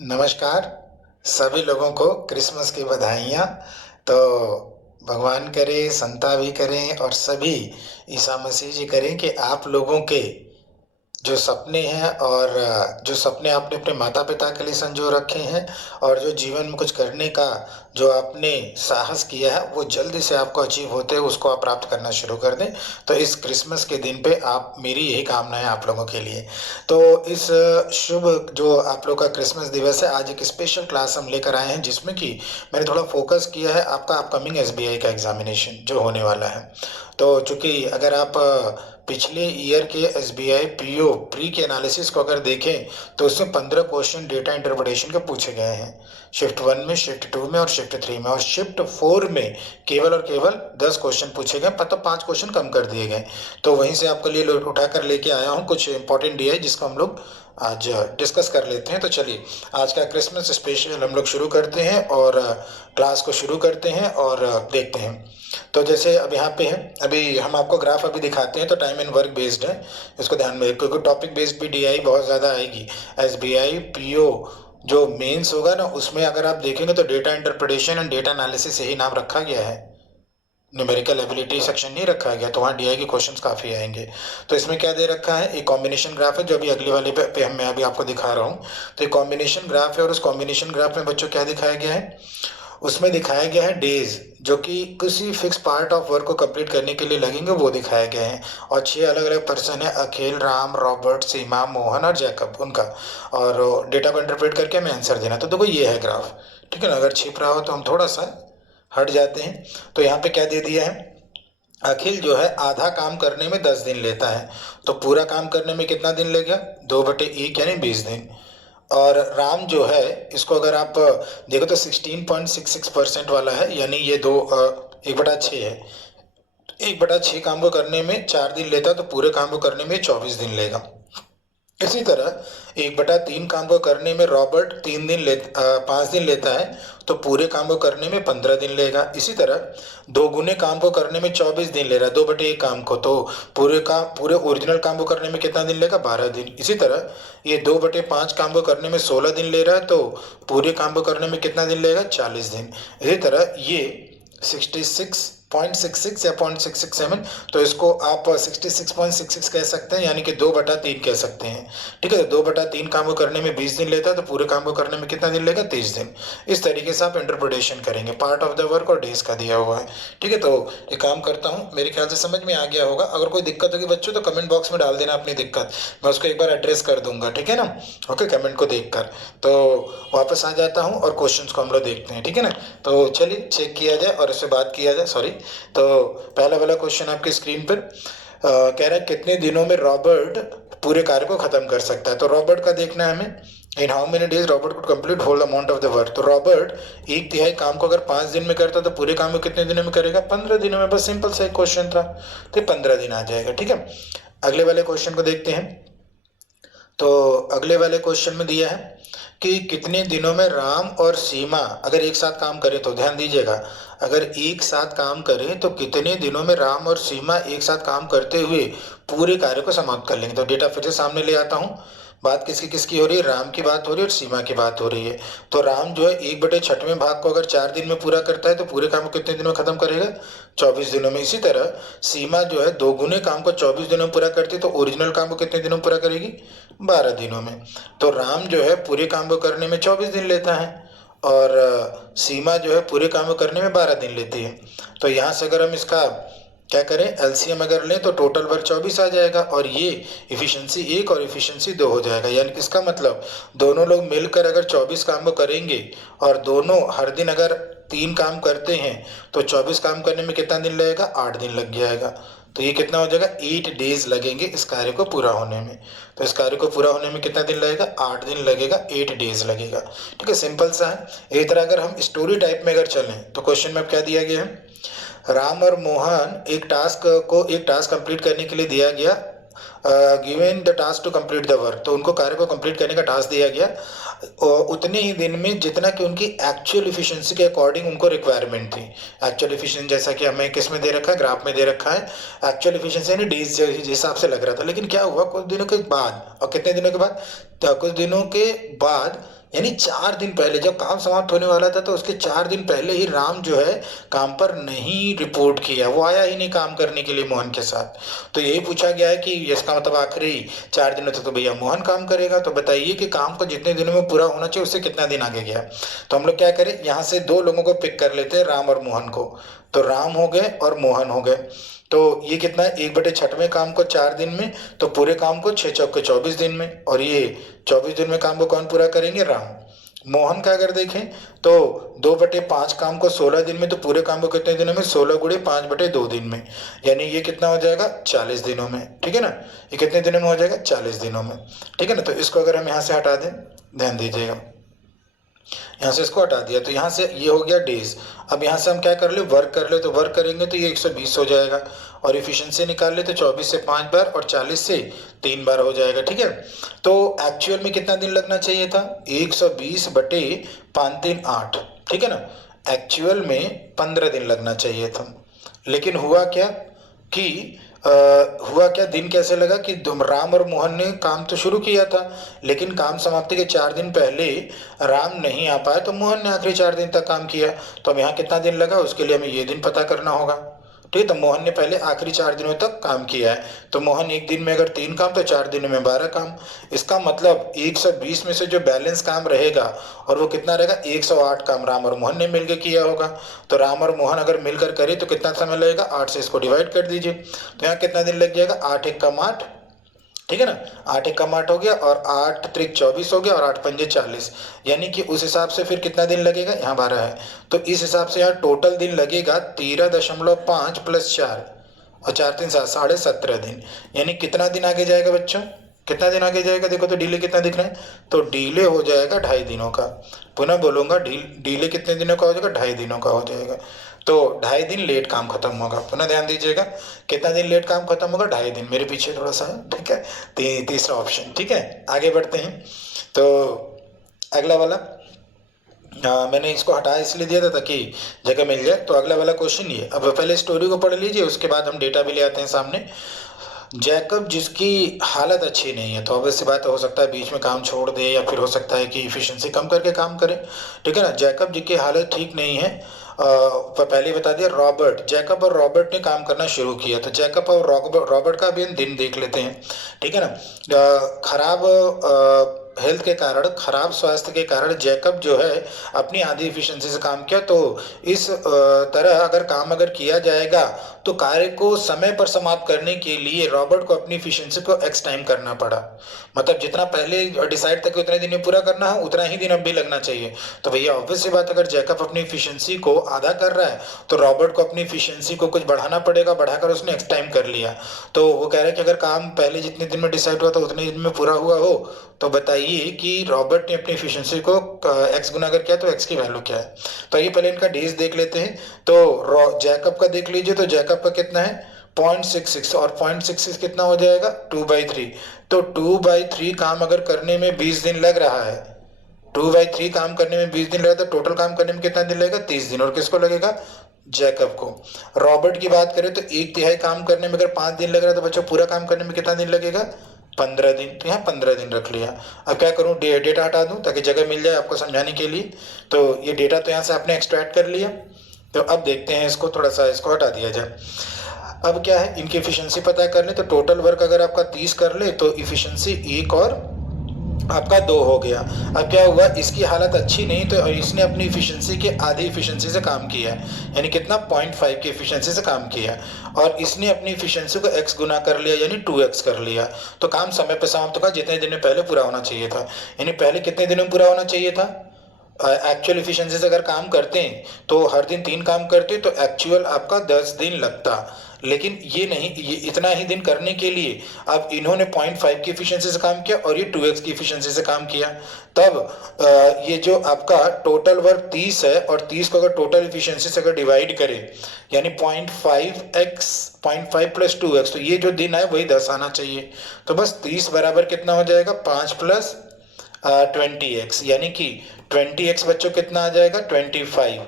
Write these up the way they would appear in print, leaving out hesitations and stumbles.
नमस्कार। सभी लोगों को क्रिसमस की बधाइयाँ। तो भगवान करे, संता भी करें और सभी ईसा मसीह जी करें कि आप लोगों के जो सपने हैं और जो सपने आपने अपने माता पिता के लिए संजो रखे हैं और जो जीवन में कुछ करने का जो आपने साहस किया है वो जल्दी से आपको अचीव होते हैं, उसको आप प्राप्त करना शुरू कर दें। तो इस क्रिसमस के दिन पे आप मेरी यही कामना है आप लोगों के लिए। तो इस शुभ जो आप लोग का क्रिसमस दिवस है, आज एक स्पेशल क्लास हम लेकर आए हैं जिसमें कि मैंने थोड़ा फोकस किया है आपका अपकमिंग एसबीआई का एग्जामिनेशन जो होने वाला है। तो चूंकि अगर आप पिछले ईयर के एसबीआई पीओ प्री के एनालिसिस को अगर देखें तो उसमें 15 क्वेश्चन डेटा इंटरप्रिटेशन के पूछे गए हैं। शिफ्ट 1 में, शिफ्ट 2 में और शिफ्ट 3 में, और शिफ्ट 4 में केवल और केवल 10 क्वेश्चन पूछे गए, मतलब 5 क्वेश्चन कम कर दिए गए। तो वहीं से आपके लिए उठा कर लेके आया हूँ कुछ इंपॉर्टेंट डी जिसको हम लोग आज डिस्कस कर लेते हैं। तो चलिए आज का क्रिसमस स्पेशल हम लोग शुरू करते हैं और क्लास को शुरू करते हैं और देखते हैं। तो जैसे अब यहाँ पे है, अभी हम आपको ग्राफ अभी दिखाते हैं तो टाइम एंड वर्क बेस्ड है, इसको ध्यान में क्योंकि टॉपिक बेस्ड भी डीआई बहुत ज़्यादा आएगी। एसबीआई पीओ जो मेंस होगा ना उसमें अगर आप देखेंगे तो data interpretation and data analysis यही नाम रखा गया है, न्यूमेरिकल एबिलिटी सेक्शन नहीं रखा गया, तो वहाँ डीआई के क्वेश्चंस काफ़ी आएंगे। तो इसमें क्या दे रखा है, एक कॉम्बिनेशन ग्राफ है जो अभी अगले वाले पे मैं अभी आपको दिखा रहा हूँ। तो एक कॉम्बिनेशन ग्राफ है और उस कॉम्बिनेशन ग्राफ में बच्चों क्या दिखाया गया है, उसमें दिखाया गया है डेज जो कि किसी फिक्स पार्ट ऑफ वर्क को कंप्लीट करने के लिए लगेंगे वो दिखाया गया है। और 6 अलग अलग पर्सन है, अखिल, राम, रॉबर्ट, सीमा, मोहन और जैकब उनका, और डेटा को इंटरप्रेट करके हमें आंसर देना। तो देखो ये है ग्राफ, ठीक है ना। अगर छिप रहा हो तो हम थोड़ा सा हट जाते हैं। तो यहाँ पे क्या दे दिया है, अखिल जो है आधा काम करने में 10 दिन लेता है, तो पूरा काम करने में कितना दिन लगेगा, 2/1 यानी 20 दिन। और राम जो है, इसको अगर आप देखो तो 16.66% वाला है, यानी ये 1/6 है। 1/6 काम को करने में 4 दिन लेता, तो पूरे काम को करने में 24 दिन लेगा। इसी तरह 1/3 काम को करने में रॉबर्ट 5 दिन लेता है, तो पूरे काम को करने में 15 दिन लेगा। इसी तरह 2 गुने काम को करने में 24 दिन ले रहा है, 2/1 काम को, तो पूरे ओरिजिनल काम को करने में कितना दिन लेगा, 12 दिन। इसी तरह ये 2/5 काम को करने में 16 दिन ले रहा है, तो पूरे काम को करने में कितना दिन लेगा, 40 दिन। इसी तरह ये 66.66 या 0.667, तो इसको आप 66.66 कह सकते हैं, यानी कि 2/3 कह सकते हैं। ठीक है, तो 2/3 काम को करने में 20 दिन लेता है, तो पूरे काम को करने में कितना दिन लेगा, 30 दिन। इस तरीके से आप इंटरप्रिटेशन करेंगे, पार्ट ऑफ द वर्क और डेज का दिया हुआ है। ठीक है, तो एक काम करता हूँ, मेरे ख्याल से समझ में आ गया होगा। अगर कोई दिक्कत होगी बच्चों तो कमेंट बॉक्स में डाल देना अपनी दिक्कत, मैं उसको एक बार एड्रेस कर दूंगा, ठीक है ना। ओके, कमेंट को देखकर तो वापस आ जाता हूँ और क्वेश्चंस को हम लोग देखते हैं, ठीक है ना। तो चलिए चेक किया जाए और इससे बात किया जाए, सॉरी। तो पहला वाला क्वेश्चन आपकी स्क्रीन पर कह रहा है कितने दिनों में रॉबर्ट पूरे कार्य को खत्म कर सकता है। तो रॉबर्ट का देखना है हमें, in how many days Robert could complete whole amount of the work. तो रॉबर्ट 1/3 काम को अगर 5 दिन में करता तो पूरे काम को कितने दिनों में करेगा, 15 दिनों में। बस सिंपल सा एक क्वेश्चन था, तो 15 दिन आ जाएगा, ठीक है। अगले वाले क्वेश्चन को देखते हैं। तो अगले वाले क्वेश्चन में दिया है कि कितने दिनों में राम और सीमा अगर एक साथ काम करें, तो ध्यान दीजिएगा, अगर एक साथ काम करें तो कितने दिनों में राम और सीमा एक साथ काम करते हुए पूरे कार्य को समाप्त कर लेंगे। तो डेटा फिर से सामने ले आता हूँ। बात किसकी किसकी हो रही है, राम की बात हो रही है और सीमा की बात हो रही है। तो राम जो है 1/6वें भाग को अगर 4 दिन में पूरा करता है तो पूरे काम को कितने दिनों में खत्म करेगा, 24 दिनों में। इसी तरह सीमा जो है 2 गुने काम को 24 दिनों में पूरा करती है, तो ओरिजिनल काम को कितने दिनों में पूरा करेगी, 12 दिनों में। तो राम जो है पूरे काम को करने में 24 दिन लेता है और सीमा जो है पूरे काम को करने में 12 दिन लेती है। तो यहाँ से अगर हम इसका क्या करें, एलसीएम अगर लें तो टोटल वर्क 24 आ जाएगा, और ये इफिशिएंसी 1 और इफिशिएंसी 2 हो जाएगा। यानी कि इसका मतलब दोनों लोग मिलकर अगर 24 काम को करेंगे और दोनों हर दिन अगर 3 काम करते हैं तो 24 काम करने में कितना दिन लगेगा, 8 दिन लग जाएगा। तो ये कितना हो जाएगा, 8 डेज लगेंगे इस कार्य को पूरा होने में। तो इस कार्य को पूरा होने में कितना दिन लगेगा, 8 दिन लगेगा, 8 डेज लगेगा। ठीक है, सिंपल सा है। इसी तरह अगर हम स्टोरी टाइप में अगर चलें तो क्वेश्चन में अब क्या दिया गया है, राम और मोहन एक टास्क कंप्लीट करने के लिए दिया गया, given the task to complete the work. तो उनको कार्य को कंप्लीट करने का टास्क दिया गया उतने ही दिन में जितना कि उनकी एक्चुअल इफिशिएंसी के अकॉर्डिंग उनको रिक्वायरमेंट थी। एक्चुअल इफिशिएंसी जैसा कि हमें किस में दे रखा है, ग्राफ में दे रखा है। एक्चुअल इफिशिएंसी यानी डेज जिस हिसाब से लग रहा था, लेकिन क्या हुआ कुछ दिनों के बाद, और कितने दिनों के बाद, तो कुछ दिनों के बाद यानी 4 दिन पहले जब काम समाप्त होने वाला था तो उसके 4 दिन पहले ही राम जो है काम पर नहीं रिपोर्ट किया, वो आया ही नहीं काम करने के लिए मोहन के साथ। तो यही पूछा गया है कि इसका मतलब आखिरी 4 दिनों तक तो भैया मोहन काम करेगा। तो बताइए कि काम को जितने दिनों में पूरा होना चाहिए उससे कितना दिन आगे गया। तो हम लोग क्या करें, यहाँ से 2 लोगों को पिक कर लेते हैं, राम और मोहन को। तो राम हो गए और मोहन हो गए। तो ये कितना है, 1/6 काम को 4 दिन में, तो पूरे काम को 6 चौके 24 दिन में। और ये 24 दिन में काम को कौन पूरा करेंगे, राम। मोहन का अगर देखें तो 2/5 काम को 16 दिन में, तो पूरे काम को कितने दिनों में, 16 गुणे 5/2 दिन में। यानी ये कितना हो जाएगा, 40 दिनों में। ठीक है ना, ये कितने दिनों में हो जाएगा, 40 दिनों में। ठीक है ना। तो इसको अगर हम यहाँ से हटा दें, ध्यान दीजिएगा, यहाँ से इसको हटा दिया तो यहाँ से ये हो गया डेज। अब यहाँ से हम क्या कर ले, वर्क कर ले, तो वर्क करेंगे तो ये 120 हो जाएगा। और इफिशिएंसी निकाल ले तो 24 से 5 बार और 40 से 3 बार हो जाएगा। ठीक है। तो एक्चुअल में कितना दिन लगना चाहिए था, 120/5 3 8। ठीक है ना। एक्चुअल में 15 दिन लगना चाहिए था। लेकिन हुआ क्या कि हुआ क्या, दिन कैसे लगा कि राम और मोहन ने काम तो शुरू किया था, लेकिन काम समाप्ति के 4 दिन पहले राम नहीं आ पाया, तो मोहन ने आखिरी 4 दिन तक काम किया। तो अब यहाँ कितना दिन लगा, उसके लिए हमें ये दिन पता करना होगा। ठीक है। तो मोहन ने पहले आखिरी 4 दिनों तक काम किया है। तो मोहन एक दिन में अगर 3 काम, तो 4 दिनों में 12 काम। इसका मतलब 120 में से जो बैलेंस काम रहेगा, और वो कितना रहेगा, 108 काम राम और मोहन ने मिलकर किया होगा। तो राम और मोहन अगर मिलकर करे तो कितना समय लगेगा, 8 से इसको डिवाइड कर दीजिए। तो यहाँ कितना दिन लग जाएगा, 8 1 कम 8। ठीक है ना, 8 1 कम 8 हो गया, और 8 3 24 हो गया, और 8 5 40। यानी कि उस हिसाब से फिर कितना दिन लगेगा, यहाँ 12 है, तो इस हिसाब से यहाँ टोटल दिन लगेगा 13.5 + 4 और 4 3 7 17.5 दिन। यानी कितना दिन आगे जाएगा बच्चों, कितना दिन आगे जाएगा, देखो तो डिले कितना दिख रहा है, तो डिले हो जाएगा 2.5 दिनों का। पुनः बोलूंगा, डिले कितने दिनों का हो जाएगा, 2.5 दिनों का हो जाएगा। तो 2.5 दिन लेट काम खत्म होगा। पुनः ध्यान दीजिएगा, कितना दिन लेट काम खत्म होगा, 2.5 दिन। मेरे पीछे थोड़ा सा है। ठीक है। तीसरा ऑप्शन। ठीक है, आगे बढ़ते हैं। तो अगला वाला, मैंने इसको हटा इसलिए दिया था ताकि जगह मिल जाए। तो अगला वाला क्वेश्चन ये, अब पहले स्टोरी को पढ़ लीजिए, उसके बाद हम डेटा भी ले आते हैं सामने। जैकब जिसकी हालत अच्छी नहीं है, तो ऑब्वियस बात हो सकता है बीच में काम छोड़ दे, या फिर हो सकता है कि इफिशिएंसी कम करके काम करे। ठीक है ना। जैकब जिसकी हालत ठीक नहीं है, पहले ही बता दिया, रॉबर्ट, जैकब और रॉबर्ट ने काम करना शुरू किया। तो जैकब और रॉबर्ट का भी हम दिन देख लेते हैं। ठीक है ना। खराब हेल्थ के कारण, खराब स्वास्थ्य के कारण जैकब जो है अपनी आधी इफिशिएंसी से काम किया। तो इस तरह अगर काम अगर किया जाएगा तो कार्य को समय पर समाप्त करने के लिए रॉबर्ट को अपनी इफिशिएंसी को एक्स टाइम करना पड़ा। मतलब जितना पहले डिसाइड था कि उतने दिन में पूरा करना है, उतना ही दिन अब भी लगना चाहिए। तो भैया ऑब्वियस सी बात, अगर जैकब अपनी इफिशिएंसी को आधा कर रहा है तो रॉबर्ट को अपनी इफिशिएंसी को कुछ बढ़ाना पड़ेगा, बढ़ाकर उसने एक्स टाइम कर लिया। तो वो कह रहा है कि अगर काम पहले जितने दिन में डिसाइड हुआ था उतने दिन में पूरा हुआ हो, तो बताइए कि रॉबर्ट ने अपनी इफिशिएंसी को एक्स गुना अगर किया तो एक्स की वैल्यू क्या है। तो ये पहले इनका डेज देख लेते हैं। तो जैकब का देख लीजिए, तो जैकब का कितना है, 0.66, और 0.66 कितना हो जाएगा, 2/3। तो 2/3 काम अगर करने में 20 दिन लग रहा है, 2/3 काम करने में 20 दिन लगा, तो टोटल काम करने में कितना दिन लगेगा, 30 दिन। और किसको लगेगा, जैकब को। रॉबर्ट की बात करें तो 1/3 काम करने में अगर 5 दिन लग रहा है, तो बच्चों पूरा काम करने में कितना दिन लगेगा, 15 दिन। तो यहाँ 15 दिन रख लिया। अब क्या करूँ, डेटा हटा दूँ ताकि जगह मिल जाए आपको समझाने के लिए। तो ये डेटा तो यहाँ से आपने एक्सट्रैक्ट कर लिया। तो अब देखते हैं इसको, थोड़ा सा इसको हटा दिया जाए। अब क्या है, इनकी इफिशिएंसी पता कर ले। तो टोटल वर्क अगर आपका 30 कर ले तो इफिशिएंसी 1 और आपका 2 हो गया। अब क्या हुआ, इसकी हालत अच्छी नहीं, तो इसने अपनी इफिशिएंसी के आधी इफिशिएंसी से काम किया है, यानी कितना, 0.5 की इफिशिएंसी से काम किया। और इसने अपनी इफिशिएंसी को x गुना कर लिया, यानी 2x कर लिया। तो काम समय पर समाप्त होगा, जितने दिन में पहले पूरा होना चाहिए था। यानी पहले कितने दिनों में पूरा होना चाहिए था, एक्चुअल इफिशिएंसी से अगर काम करते हैं तो हर दिन 3 काम करते तो एक्चुअल आपका 10 दिन लगता। लेकिन ये नहीं, ये इतना ही दिन करने के लिए अब इन्होंने 0.5 की इफिशिएंसी से काम किया और ये 2x की इफिशिएंसी से काम किया। तब ये जो आपका टोटल वर्क 30 है, और 30 को अगर टोटल इफिशिएंसी से अगर डिवाइड करें, यानी 0.5x 0.5 + 2x, तो ये जो दिन है वही 10 आना चाहिए। तो बस 30 बराबर कितना हो जाएगा, 5 + 20x, यानी कि 20x बच्चों कितना आ जाएगा, 25।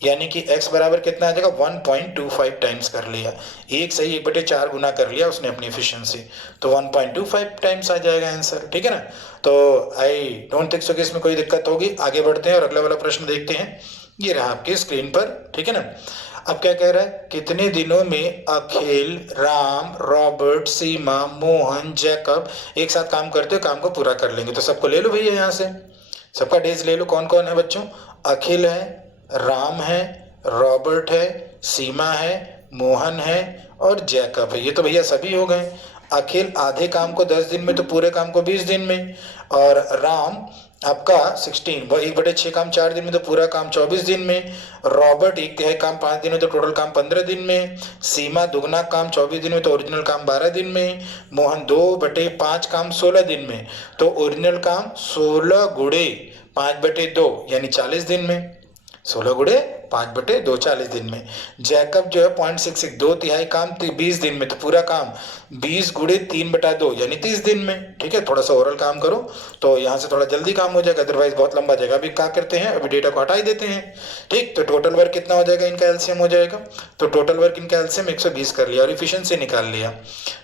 यानी कि x बराबर कितना आ जाएगा 1.25 टाइम्स कर लिया, एक सही 1/4 गुना कर लिया उसने अपनी एफिशिएंसी, तो 1.25 टाइम्स आ जाएगा आंसर। ठीक है ना, तो आई डोंट थिंक सो कि इसमें कोई दिक्कत होगी। आगे बढ़ते हैं और अगला वाला प्रश्न देखते हैं, ये रहा आपके स्क्रीन पर। ठीक है ना, अब क्या कह रहा है, कितने दिनों में अखिल, राम, रॉबर्ट, सीमा, मोहन, जैकब एक साथ काम करते हुए काम को पूरा कर लेंगे। तो सबको ले लो भैया, यहाँ से सबका डेज ले लो। कौन कौन है बच्चों, अखिल है, राम है, रॉबर्ट है, सीमा है, मोहन है और जैकब है। ये तो भैया सभी हो गए। अखिल आधे काम को 10 दिन में तो पूरे काम को 20 दिन में, और राम आपका 16 1/6 काम 4 दिन में तो पूरा काम 24 दिन में, रॉबर्ट 1/3 काम 5 दिन में तो टोटल काम 15 दिन में, सीमा दुगना काम 24 दिन में तो ओरिजिनल काम 12 दिन में, मोहन 2/5 काम 16 दिन में तो ओरिजिनल काम 16 गुणे 5/2 यानी 40 दिन में, 16 गुणे 5/2 40 दिन में। जैकब जो है 0.66 2/3 काम 20 दिन में तो पूरा काम 20 गुणे 3/2 यानी 30 दिन में। ठीक है, थोड़ा सा ओरल काम करो तो यहाँ से थोड़ा जल्दी काम हो जाएगा, अदरवाइज बहुत लंबा जाएगा। अभी क्या करते हैं, अभी डेटा को हटा ही देते हैं। ठीक, तो टोटल वर्क कितना हो जाएगा, इनका एलसीएम हो जाएगा, तो टोटल वर्क इनका एलसीएम 120 कर लिया और इफिशियंसी निकाल लिया।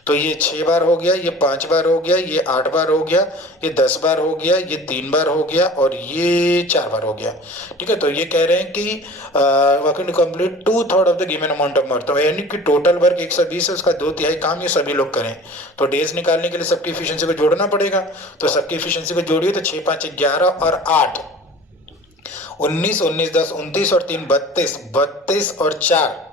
तो ये 6 बार हो गया, ये 5 बार हो गया, ये 8 बार हो गया, ये 10 बार हो गया, ये 3 बार हो गया और ये 4 बार हो गया। ठीक है, तो ये कह रहे हैं कि working to complete 2/3 of the given amount of work, तो यानी कि टोटल वर्क 120 है, उसका 2/3 काम ये सभी लोग करें। तो डेज निकालने के लिए सबकी एफिशिएंसी को जोड़ना पड़ेगा, तो सबकी एफिशिएंसी को जोड़िए तो 6 5 11 और 8 19 19 10 29 और 3 32 32 और 4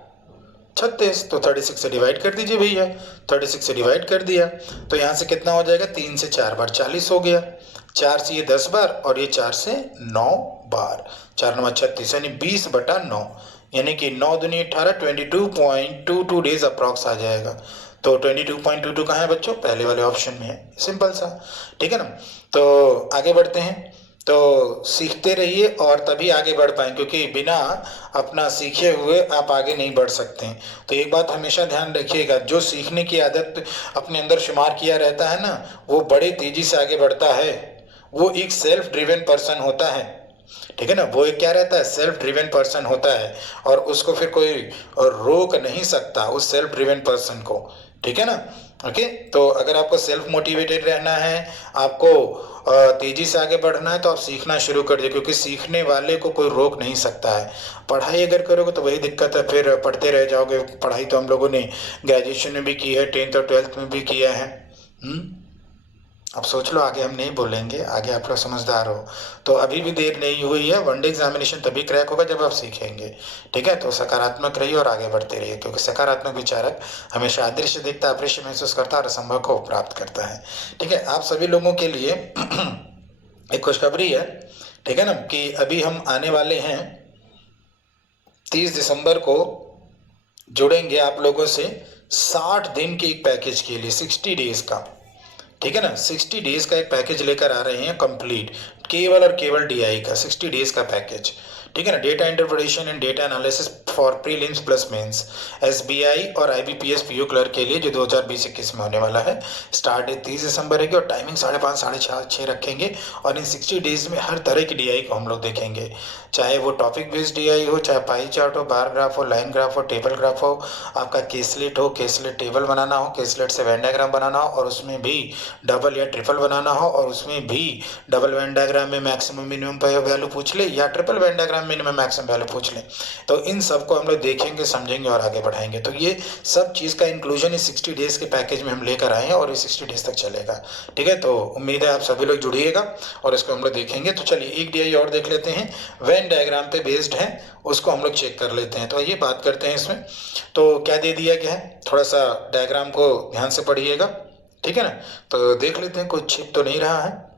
36, तो 36 से डिवाइड कर दीजिए भैया, 36 से डिवाइड कर दिया तो यहाँ से कितना हो जाएगा, 3 से 4 बार 40 हो गया, 4 से ये 10 बार और ये 4 से 9 बार, 4 9 36 यानी 20/9 यानी कि 9 दूनी 18 22.22 डेज अप्रॉक्स आ जाएगा। तो 22.22 कहाँ है बच्चों, पहले वाले ऑप्शन में है, सिंपल सा। ठीक है ना, तो आगे बढ़ते हैं। तो सीखते रहिए और तभी आगे बढ़ पाएं, क्योंकि बिना अपना सीखे हुए आप आगे नहीं बढ़ सकते हैं। तो एक बात हमेशा ध्यान रखिएगा, जो सीखने की आदत अपने अंदर शुमार किया रहता है ना, वो बड़े तेजी से आगे बढ़ता है, वो एक सेल्फ ड्रिवन पर्सन होता है। ठीक है ना, वो एक क्या रहता है, सेल्फ ड्रिवन पर्सन होता है और उसको फिर कोई रोक नहीं सकता उस सेल्फ ड्रिवन पर्सन को। ठीक है ना, ओके। तो अगर आपको सेल्फ मोटिवेटेड रहना है, आपको तेजी से आगे बढ़ना है, तो आप सीखना शुरू कर दीजिए, क्योंकि सीखने वाले को कोई रोक नहीं सकता है। पढ़ाई अगर करोगे तो वही दिक्कत है, फिर पढ़ते रह जाओगे। पढ़ाई तो हम लोगों ने ग्रेजुएशन में भी की है, 10th और 12th में भी किया है। अब सोच लो, आगे हम नहीं बोलेंगे, आगे आप लोग समझदार हो। तो अभी भी देर नहीं हुई है, वनडे एग्जामिनेशन तभी क्रैक होगा जब आप सीखेंगे। ठीक है, तो सकारात्मक रहिए और आगे बढ़ते रहिए, क्योंकि सकारात्मक विचारक हमेशा अदृश्य देखता, अदृश्य महसूस करता और असंभव को प्राप्त करता है। ठीक है, आप सभी लोगों के लिए एक खुशखबरी है। ठीक है ना, कि अभी हम आने वाले हैं 30 दिसंबर को जुड़ेंगे आप लोगों से 60 दिन के एक पैकेज के लिए, 60 डेज का। ठीक है ना, 60 डेज का एक पैकेज लेकर आ रहे हैं कंप्लीट, केवल और केवल डीआई का 60 डेज का पैकेज। ठीक है ना, data interpretation and data analysis for prelims plus mains, SBI और आईबीपीएस पीयू क्लर्क के लिए, जो 2020-21 में होने वाला है। स्टार्ट डेट 30 दिसंबर रहेगी और टाइमिंग 5:30 6:30 रखेंगे। और इन 60 डेज में हर तरह की डीआई को हम लोग देखेंगे, चाहे वो टॉपिक बेस्ड डीआई हो, चाहे पाई चार्ट हो, बार ग्राफ हो, लाइन ग्राफ हो, टेबल ग्राफ हो, आपका केसलेट हो, केसलेट टेबल बनाना हो, केसलेट से वेन डायग्राम बनाना हो और उसमें भी डबल या ट्रिपल बनाना हो, और उसमें भी डबल वेन डायग्राम में मैक्सिमम मिनिमम वैल्यू पूछ ले या triple Venn diagram minimum maximum value पूछ ले। तो इन सबको हम लोग देखेंगे, समझेंगे और आगे बढ़ाएंगे। तो ये सब चीज़ का इंक्लूजन इस 60 डेज के पैकेज में हम लेकर आए हैं और ये 60 डेज तक चलेगा। ठीक है, तो उम्मीद है आप सभी लोग जुड़िएगा और इसको हम लोग देखेंगे। तो चलिए एक डीआई और देख लेते हैं, वेन डायग्राम पे बेस्ड है, उसको हम लोग चेक कर लेते हैं। तो ये बात करते हैं इसमें, तो क्या दे दिया गया है, थोड़ा सा डायग्राम को ध्यान से पढ़िएगा। ठीक है ना, तो देख लेते हैं, कोई छिप तो नहीं रहा है,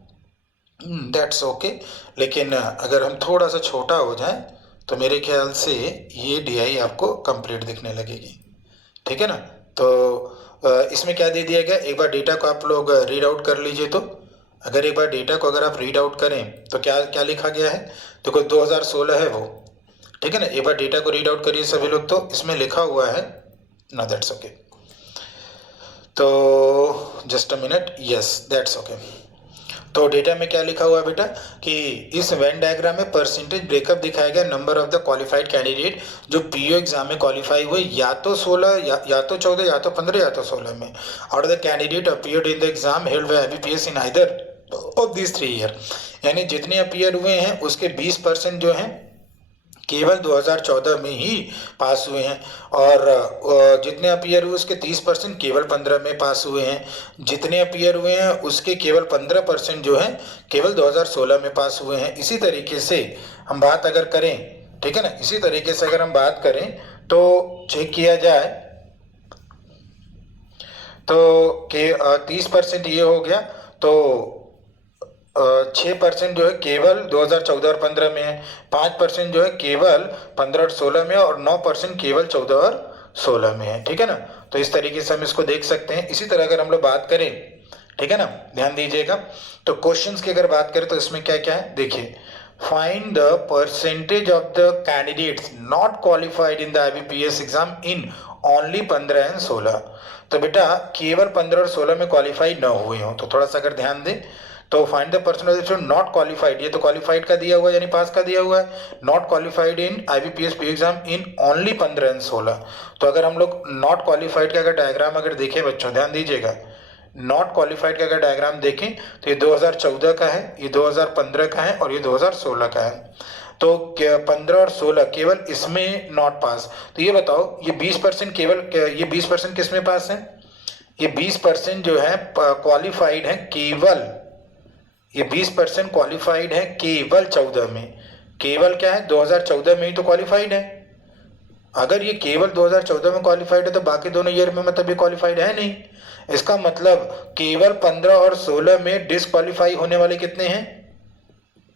दैट्स ओके। लेकिन अगर हम थोड़ा सा छोटा हो जाए तो मेरे ख्याल से ये डीआई आपको कंप्लीट दिखने लगेगी। ठीक है ना, तो इसमें क्या दे दिया गया, एक बार डेटा को आप लोग रीड आउट कर लीजिए। तो अगर एक बार डेटा को अगर आप रीड आउट करें तो क्या क्या लिखा गया है, देखो 2016 है वो। ठीक है ना, एक बार डेटा को रीड आउट करिए सभी लोग। तो इसमें लिखा हुआ है ना, दैट्स ओके, तो just a minute, yes that's okay. तो डेटा में क्या लिखा हुआ है बेटा कि इस वेन डायग्राम में परसेंटेज ब्रेकअप दिखाया गया number of the qualified candidate जो पीओ एग्जाम में क्वालिफाई हुए या तो 16 या तो 14 या तो 15 या तो 16 में, out of the candidate appeared in the exam held by IBPS in either of this 3 year. यानी जितने अपीयर हुए हैं उसके 20% जो हैं केवल 2014 में ही पास हुए हैं, और जितने अपीयर हुए उसके 30% केवल 15 में पास हुए हैं, जितने अपीयर हुए हैं उसके केवल 15% जो हैं केवल 2016 में पास हुए हैं। इसी तरीके से हम बात अगर करें, ठीक है ना, इसी तरीके से अगर हम बात करें तो चेक किया जाए तो के 30% ये हो गया, तो 6% जो है केवल 2014 और 15 में है, 5% जो है केवल 15 और 16 में, और 9% केवल 14 और 16 में है। ठीक है ना, तो इस तरीके से हम इसको देख सकते हैं। इसी तरह अगर हम लोग बात करें, ठीक है ना, ध्यान दीजिएगा, तो क्वेश्चंस की अगर बात करें तो इसमें क्या क्या है देखिए, find the percentage of the candidates not qualified in the IBPS exam in only 15 and 16। तो बेटा केवल 15 और 16 में क्वालिफाई न हुए हो, तो थोड़ा सा अगर ध्यान दें तो find the percentage not qualified, ये तो क्वालिफाइड का दिया हुआ है यानी पास का दिया हुआ है, not qualified in IBPS P exam in only 15 and 16। तो अगर हम लोग नॉट क्वालिफाइड का अगर डायग्राम अगर देखें बच्चों, ध्यान दीजिएगा, नॉट क्वालिफाइड का अगर डायग्राम देखें तो ये 2014 का है, ये 2015 का है और ये 2016 का है। तो 15 और 16 केवल इसमें नॉट पास। तो ये बताओ ये 20% केवल, ये 20% किस में पास है? ये 20% जो है क्वालिफाइड है केवल, ये 20% क्वालिफाइड है केवल 14 में। केवल क्या है? 2014 में ही तो क्वालिफाइड है। अगर ये केवल 2014 में क्वालिफाइड है तो बाकी दोनों ईयर में मतलब ये क्वालिफाइड है नहीं। इसका मतलब केवल 15 और 16 में डिसक्वालीफाई होने वाले कितने हैं?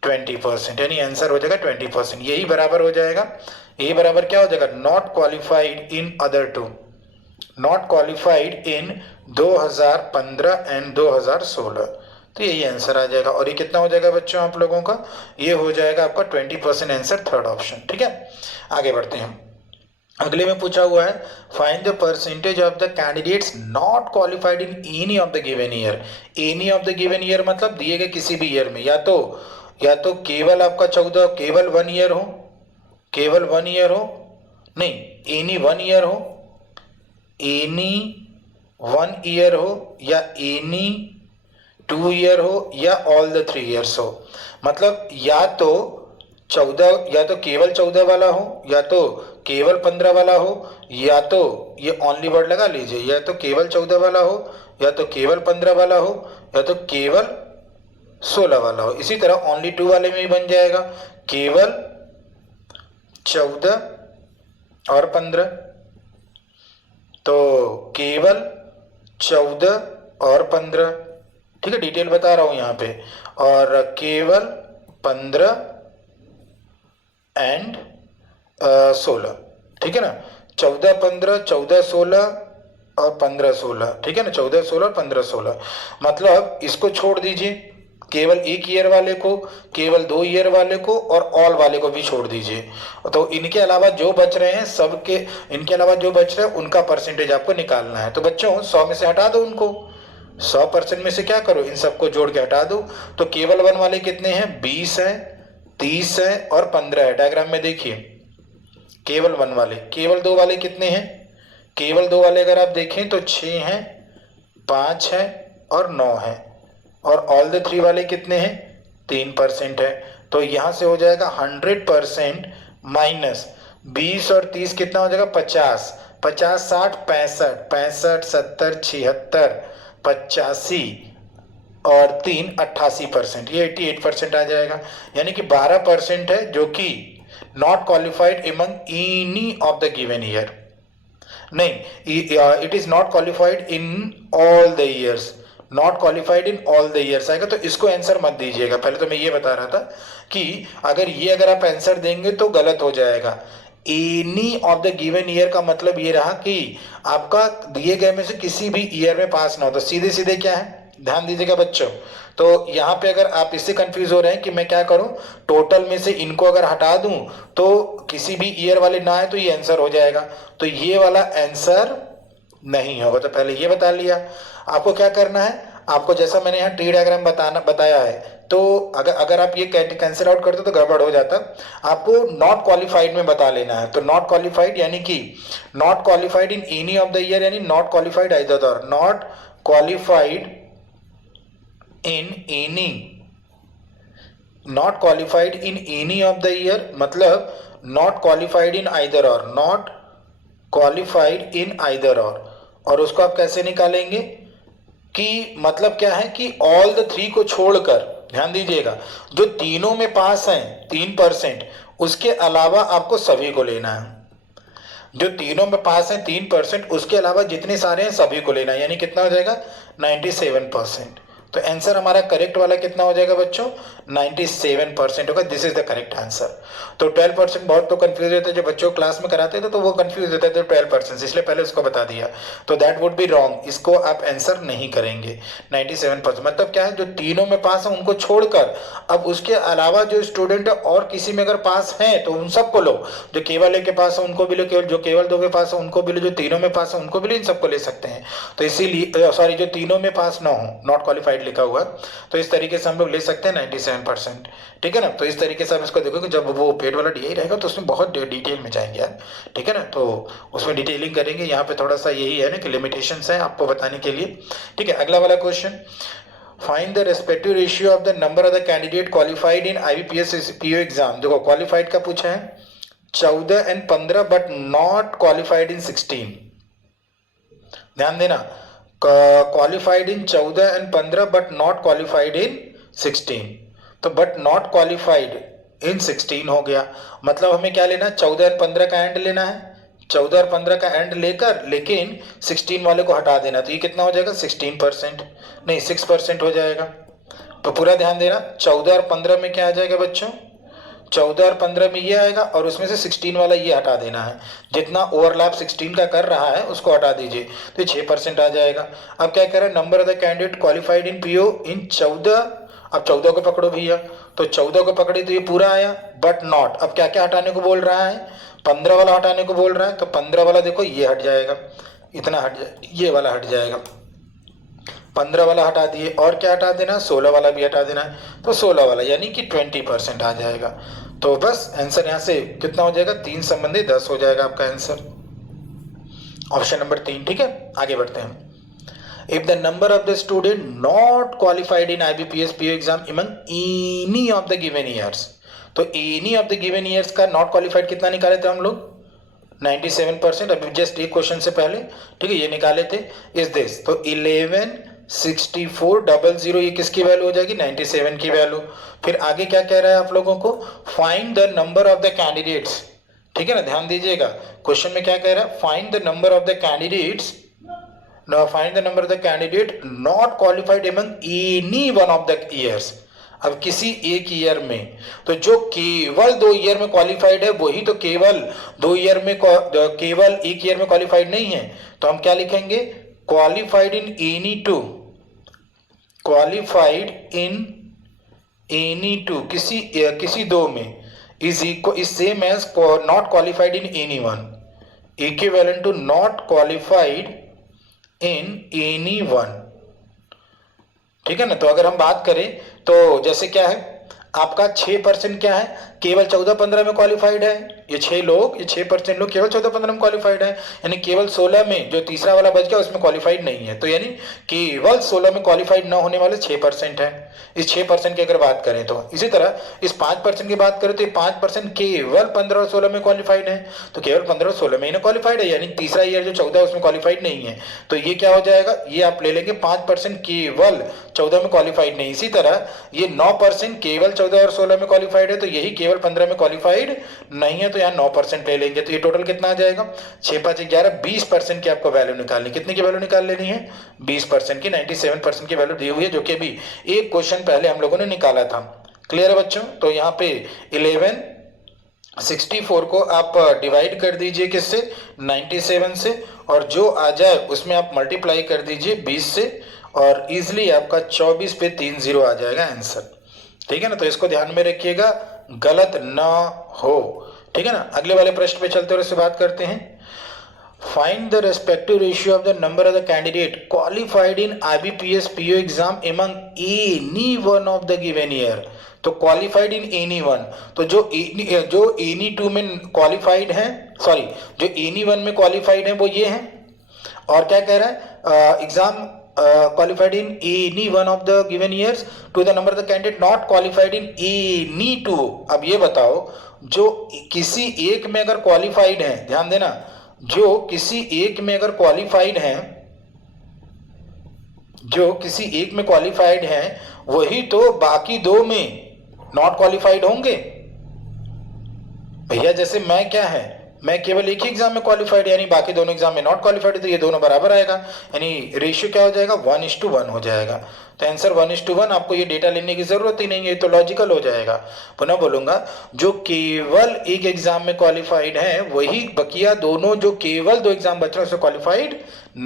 20%, यानी आंसर हो जाएगा 20%। यही बराबर हो जाएगा, यही बराबर क्या हो जाएगा? Not qualified in other two, not qualified in 2015 and 2016। तो यही आंसर आ जाएगा। और ये कितना हो जाएगा बच्चों आप लोगों का? ये हो जाएगा आपका 20% आंसर, थर्ड ऑप्शन। ठीक है, आगे बढ़ते हैं। अगले में पूछा हुआ है find the percentage of the candidates not qualified in any of the given year. Any of the given year मतलब दिए गए किसी भी ईयर में, या तो केवल आपका 14 केवल 1 ईयर हो, केवल 1 ईयर हो, नहीं एनी 1 ईयर हो, एनी 1 ईयर हो, या एनी 2 ईयर हो, या ऑल द 3 ईयर्स हो। मतलब या तो 14, या तो केवल 14 वाला हो, या तो केवल 15 वाला हो, या तो ये ओनली वर्ड लगा लीजिए, या तो केवल 14 वाला हो, या तो केवल 15 वाला हो, या तो केवल 16 वाला हो। इसी तरह ओनली 2 वाले में भी बन जाएगा केवल 14 और 15। तो केवल 14 और 15, ठीक है, डिटेल बता रहा हूं यहां पे, और केवल 15 एंड 16, ठीक है ना, 14 15 14 16 और 15 16, ठीक है ना, 14 16 और 15 16। मतलब इसको छोड़ दीजिए, केवल 1 ईयर वाले को, केवल 2 ईयर वाले को और ऑल वाले को भी छोड़ दीजिए। तो इनके अलावा जो बच रहे हैं सबके, इनके अलावा जो बच रहे हैं उनका परसेंटेज आपको निकालना है। तो बच्चों 100 में से हटा दो उनको, 100% में से क्या करो, इन सबको जोड़ के हटा दो। तो केवल 1 वाले कितने हैं? 20 है, 30 है और 15 है। डायग्राम में देखिए केवल 1 वाले। केवल 2 वाले कितने हैं? केवल 2 वाले अगर आप देखें तो 6 हैं, 5 है और 9 है। और ऑल द 3 वाले कितने हैं? 3% है। तो यहां से हो जाएगा 100% माइनस 20 और 30 कितना हो जाएगा? 50, 50 60 65, 65 70 76 85 और 3 88%, ये 88% आ जाएगा। यानी कि 12% है जो कि not qualified among any of the given year. नहीं, it is not qualified in all the years, not qualified in all the years आएगा। तो इसको आंसर मत दीजिएगा। पहले तो मैं ये बता रहा था कि अगर आप आंसर देंगे तो गलत हो जाएगा। Any of the given year का मतलब ये रहा कि आपका दिए गए में से किसी भी ईयर में पास ना हो। तो सीधे सीधे क्या है, ध्यान दीजिएगा बच्चों। तो यहाँ पे अगर आप इससे कंफ्यूज हो रहे हैं कि मैं क्या करूं, टोटल में से इनको अगर हटा दूं तो किसी भी ईयर वाले ना आए तो ये आंसर हो जाएगा। तो ये वाला आंसर नहीं होगा। तो पहले ये बता लिया। आपको क्या करना है, आपको जैसा मैंने यहाँ ट्री डायग्राम बताया है, तो अगर आप ये कैंसिल आउट करते तो गड़बड़ हो जाता। आपको नॉट क्वालिफाइड में बता लेना है। तो नॉट क्वालिफाइड यानी कि not qualified in any of the year, यानी नॉट क्वालिफाइड आइदर और, not qualified in any, not qualified in any of the year मतलब नॉट क्वालिफाइड इन आइदर और, नॉट क्वालिफाइड इन आइदर और उसको आप कैसे निकालेंगे कि मतलब क्या है कि ऑल द थ्री को छोड़कर, ध्यान दीजिएगा, जो तीनों में पास हैं 3%, उसके अलावा आपको सभी को लेना है। जो तीनों में पास हैं 3%, उसके अलावा जितने सारे हैं सभी को लेना है, यानी कितना हो जाएगा 97%। तो आंसर हमारा करेक्ट वाला कितना हो जाएगा बच्चों, 97% होगा। This is the correct answer. तो 12% बहुत तो कंफ्यूज होते हैं, जो बच्चों क्लास में कराते थे तो वो कंफ्यूज होते थे 12%, इसलिए पहले उसको बता दिया। तो दैट वुड बी रॉन्ग, इसको आप आंसर नहीं करेंगे। 97% मतलब क्या है, जो तीनों में पास है उनको छोड़कर, अब उसके अलावा जो स्टूडेंट है और किसी में अगर पास है तो उन सबको लो। जो केवल एक के पास है उनको भी लो, केवल जो केवल दो के पास है उनको भी लो, जो तीनों में पास है उनको भी लो, इन सबको ले सकते हैं। तो इसीलिए सॉरी, जो तीनों में पास ना हो, नॉट क्वालिफाइड लिखा हुआ, तो इस तरीके से हम लोग ले सकते हैं 97%। ठीक है ना। तो इस तरीके से आप इसको देखो कि जब वो पेड वाला डीआई रहेगा तो उसमें बहुत डिटेल में जाएंगे यार। ठीक है ना, तो उसमें डिटेलिंग करेंगे। यहाँ पे थोड़ा सा यही है ना कि लिमिटेशंस है आपको बताने के लिए। ठीक है, अगला वाला question, find the respective ratio of the number of the candidate qualified in IBPS PO exam. देखो क्वालिफाइड का पूछा है 14 and 15 बट नॉट क्वालिफाइड इन 16। ध्यान देना, qualified in 14 and 15 but not qualified इन 16। तो बट नॉट क्वालिफाइड इन 16 हो गया, मतलब हमें क्या लेना है, 14 और 15 का एंड लेना है। 14 और 15 का एंड लेकर लेकिन 16 वाले को हटा देना। तो ये कितना हो जाएगा 16%, नहीं 6% हो जाएगा। तो पूरा ध्यान देना, 14 और 15 में क्या आ जाएगा बच्चों, 14 और 15 में ये आएगा और उसमें से 16 वाला ये हटा देना है। जितना ओवरलैप 16 का कर रहा है उसको हटा दीजिए, तो 6% आ जाएगा। अब क्या कह रहा है, number of the candidate qualified in PO in 14। अब 14 को पकड़ो भैया, तो 14 को पकड़े तो ये पूरा आया, बट नॉट। अब क्या क्या हटाने को बोल रहा है, 15 वाला हटाने को बोल रहा है। तो 15 वाला देखो ये हट जाएगा, इतना हट जाए, ये वाला हट जाएगा, 15 वाला हटा दिए। और क्या हटा देना, 16 वाला भी हटा देना है। तो 16 वाला यानी कि 20% आ जाएगा। तो बस आंसर यहाँ से कितना हो जाएगा, 3 संबंधी 10 हो जाएगा आपका आंसर, ऑप्शन नंबर 3। ठीक है, आगे बढ़ते हैं। If the number of the student not qualified in IBPS PO exam among any of the given years, तो any of the given years का नॉट क्वालिफाइड कितना निकाले थे हम लोग, 97%। अभी जस्ट एक क्वेश्चन से पहले, ठीक है, ये निकाले थे। इज दिस, तो 116400, ये किसकी वैल्यू हो जाएगी, 97 की वैल्यू। फिर आगे क्या कह रहा है आप लोगों को, find the number of the candidates. ठीक है ना, ध्यान दीजिएगा, क्वेश्चन में क्या कह रहा है, find the number of the candidates, find the number of the candidate not qualified among any one of the years. अब किसी एक ईयर में, तो जो केवल 2 ईयर में क्वालिफाइड है वही तो केवल 2 ईयर में, केवल एक ईयर में क्वालिफाइड नहीं है। तो हम क्या लिखेंगे, qualified in any two, qualified in any two, किसी 2 में, is same as not qualified in any one, equivalent to not qualified in any one. ठीक है ना। तो अगर हम बात करें तो जैसे क्या है आपका 6% क्या है, केवल 14-15 में क्वालिफाइड है। ये 6% लोग केवल 14-15 में क्वालिफाइड है, यानी केवल 16 में, जो तीसरा वाला बच गया उसमें क्वालिफाइड नहीं है। तो यानी केवल 16 में क्वालिफाइड ना होने वाले 6% है। इस 6% की अगर बात करें तो इसी तरह इस 5% की बात करें तो ये 5% केवल 15 और 16 में क्वालिफाइड है। तो केवल 15 और 16 में ही क्वालिफाइड है, यानी तीसरा ईयर जो 14 है उसमें क्वालिफाइड नहीं है। तो ये क्या हो जाएगा, ये आप ले लेंगे 5% केवल 14 में क्वालिफाइड नहीं। इसी तरह ये 9% केवल 14 और 16 में क्वालिफाइड है, तो यही केवल 15 में क्वालिफाइड नहीं है, तो यहाँ 9% ले लेंगे। तो ये टोटल कितना आ जाएगा, 6 5 11, 20% की आपको वैल्यू निकालनी। कितने की वैल्यू निकाल लेनी है, 20% की। 97% की वैल्यू दी हुई है, जो कि अभी एक क्वेश्चन पहले हम लोगों ने निकाला था। क्लियर है बच्चों। तो यहाँ पे 1164 को आप डिवाइड कर दीजिए किससे, 97 से, और जो आ जाए उसमें आप मल्टीप्लाई कर दीजिए 20 से, और इजिली आपका 24 पे 3 0 आ जाएगा आंसर। ठीक है ना। तो इसको ध्यान में रखिएगा, गलत ना हो। ठीक है ना। अगले वाले प्रश्न पे चलते हुए इससे बात करते हैं। Find the respective ratio of the number of the candidate qualified in IBPS PO exam among any one of the given year. तो क्वालिफाइड इन एनी वन, तो जो एनी टू में क्वालिफाइड है, सॉरी जो एनी वन में qualified है वो ये है। और क्या कह रहा है, exam qualified in any one of the given years to the number of the candidate not qualified in any two। अब ये बताओ, जो किसी एक में अगर क्वालिफाइड है, ध्यान देना, जो किसी एक में अगर क्वालिफाइड है, जो किसी एक में क्वालिफाइड है, वही तो बाकी दो में नॉट क्वालिफाइड होंगे भैया। जैसे मैं क्या है, मैं केवल एक ही एग्जाम में क्वालिफाइड, यानी बाकी दोनों एग्जाम में नॉट क्वालिफाइड, तो ये दोनों बराबर आएगा, यानी रेशियो क्या हो जाएगा, 1:1 हो जाएगा। तो आंसर 1:1, आपको ये डेटा लेने की जरूरत ही नहीं है, तो लॉजिकल हो जाएगा। पुनः बोलूंगा, जो केवल एक एग्जाम में क्वालिफाइड है, वही बकिया दोनों जो केवल 2 एग्जाम बच रहे हैं उससे क्वालिफाइड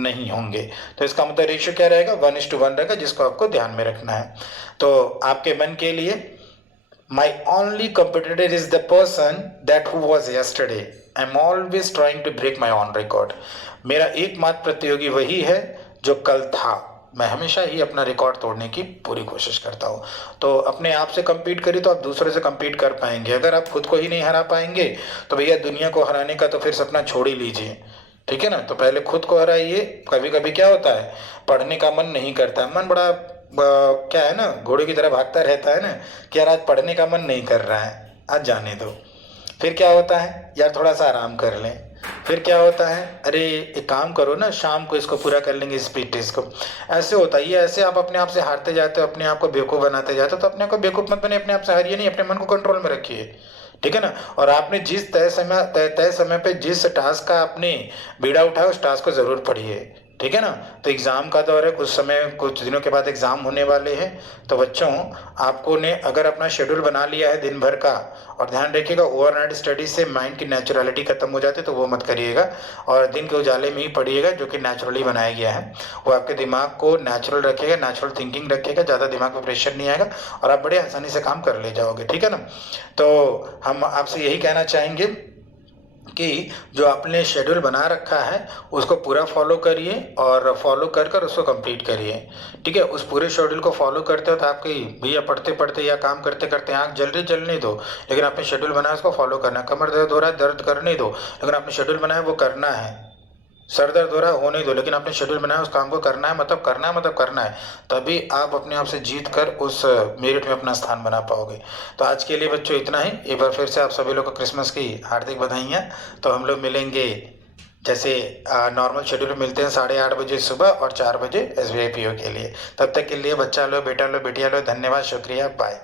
नहीं होंगे। तो इसका मतलब रेशियो क्या रहेगा, 1:1 रहेगा, जिसको आपको ध्यान में रखना है। तो आपके मन के लिए, my only competitor is the person that who was yesterday. I'm always trying to break my own record. मेरा एकमात्र प्रतियोगी वही है जो कल था। मैं हमेशा ही अपना रिकॉर्ड तोड़ने की पूरी कोशिश करता हूँ। तो अपने आप से compete करिए तो आप दूसरे से compete कर पाएंगे। अगर आप खुद को ही नहीं हरा पाएंगे तो भैया दुनिया को हराने का तो फिर सपना छोड़ ही लीजिए, ठीक है ना। तो पहले खुद को हराइए। कभी कभी क्या होता है, पढ़ने का मन नहीं करता, मन बड़ा क्या है ना, घोड़े की तरह भागता रहता है ना, कि यार आज पढ़ने का मन नहीं कर रहा है, आज जाने दो। फिर क्या होता है, यार थोड़ा सा आराम कर लें। फिर क्या होता है, अरे एक काम करो ना, शाम को इसको पूरा कर लेंगे स्पीड टेस्ट को। ऐसे होता है, ये ऐसे आप अपने आप से हारते जाते हो, अपने आप को बेवकूफ़ बनाते जाते हो। तो अपने आप को बेवकूफ़ मत बने, अपने आप से हारिए नहीं, अपने मन को कंट्रोल में रखिए, ठीक है ना। और आपने जिस तय समय पे जिस टास्क का आपने बीड़ा उठाया, उस टास्क को ज़रूर पढ़िए, ठीक है ना। तो एग्ज़ाम का दौर है, कुछ दिनों के बाद एग्ज़ाम होने वाले हैं। तो बच्चों, आपको ने अगर अपना शेड्यूल बना लिया है दिन भर का, और ध्यान रखिएगा ओवरनाइट स्टडी से माइंड की नेचुरलिटी खत्म हो जाती है, तो वो मत करिएगा। और दिन के उजाले में ही पढ़िएगा, जो कि नेचुरली बनाया गया है, वो आपके दिमाग को नेचुरल रखेगा, नेचुरल थिंकिंग रखेगा, ज़्यादा दिमाग में प्रेशर नहीं आएगा, और आप बड़े आसानी से काम कर ले जाओगे, ठीक है ना। तो हम आपसे यही कहना चाहेंगे कि जो आपने शेड्यूल बना रखा है उसको पूरा फॉलो करिए, और फॉलो कर कर उसको कंप्लीट करिए, ठीक है। उस पूरे शेड्यूल को फॉलो करते हो तो आपकी भैया पढ़ते पढ़ते या काम करते करते आँख जलने दो, लेकिन आपने शेड्यूल बनाया उसको फॉलो करना है। कमर दर्द हो रहा है, दर्द करने दो, लेकिन आपने शेड्यूल बनाया वो करना है। सर दर्द हो रहा है, होने दो, लेकिन आपने शेड्यूल बनाया उस काम को करना है, मतलब करना है, मतलब करना है। तभी आप अपने आप से जीत कर उस मेरिट में अपना स्थान बना पाओगे। तो आज के लिए बच्चों इतना ही। एक बार फिर से आप सभी लोग को क्रिसमस की हार्दिक बधाइयाँ। तो हम लोग मिलेंगे जैसे नॉर्मल शेड्यूल में मिलते हैं 8:30 बजे सुबह और 4 बजे SBI PO के लिए। तब तक के लिए बच्चा लो, बेटा लो, बेटिया लो, धन्यवाद, शुक्रिया, बाय।